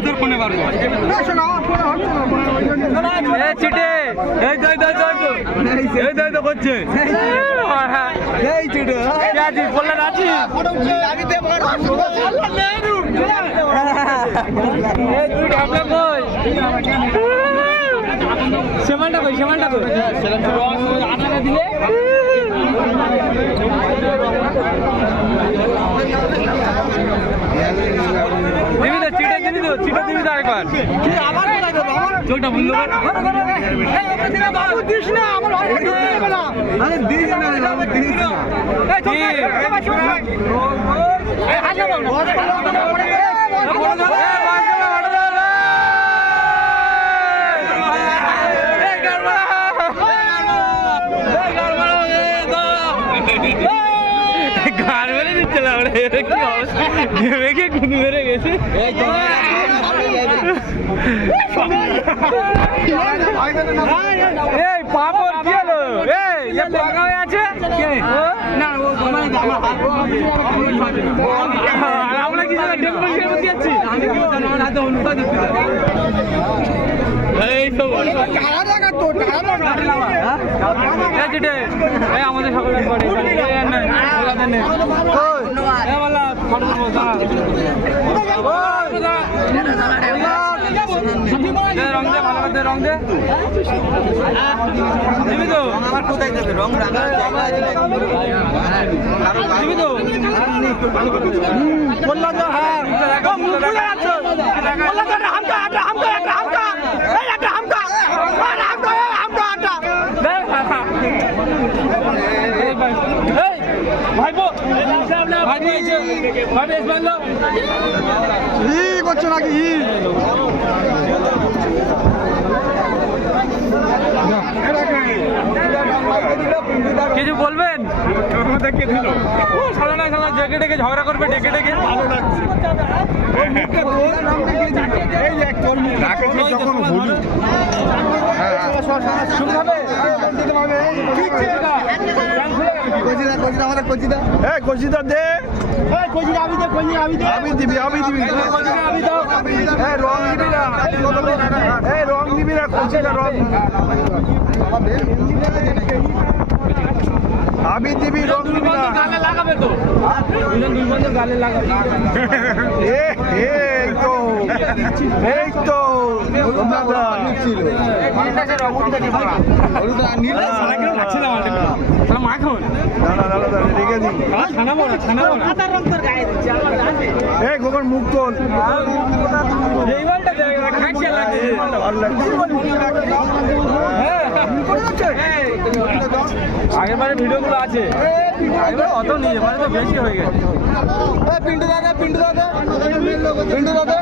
তোর ফোনে পারবো চিটে এই তো করছে এই চিটে আছিস বললেন আছিস সেমানটা কই দিলে দিবি তো চিটে দিবি তো আরেকবার চোখটা বন্ধ গান মেরে দিচ্ছে না ঘেমে গিয়ে কুদু মেরে গেছে এই পাপড় কি হলো এই পাকা হয়ে আছে আমরা কি ডেকোরেশন করতে যাচ্ছি আমাদের সকলের পরে রং দে দিবি তো আমার কোথায় দেবে রং দিবি তো বললাম তো হ্যাঁ করছো নাকি কিছু বলবেন সালা না সালা ডেকে ডেকে ঝগড়া করবে ডেকে ডেকে ভালো লাগছে কচিদা দে আমি দিবি রং দিবি না কচিদা রং আমি দিবি রং দিবি না গালে লাগাবে তো দুই বন্ধু গালে লাগাবে এই তো মাখন গোবর মুখ তোল আগের বারে ভিডিওগুলো আছে অত নিয়ে এবারে তো বেশি হয়ে গেছে পিন্টু দাদা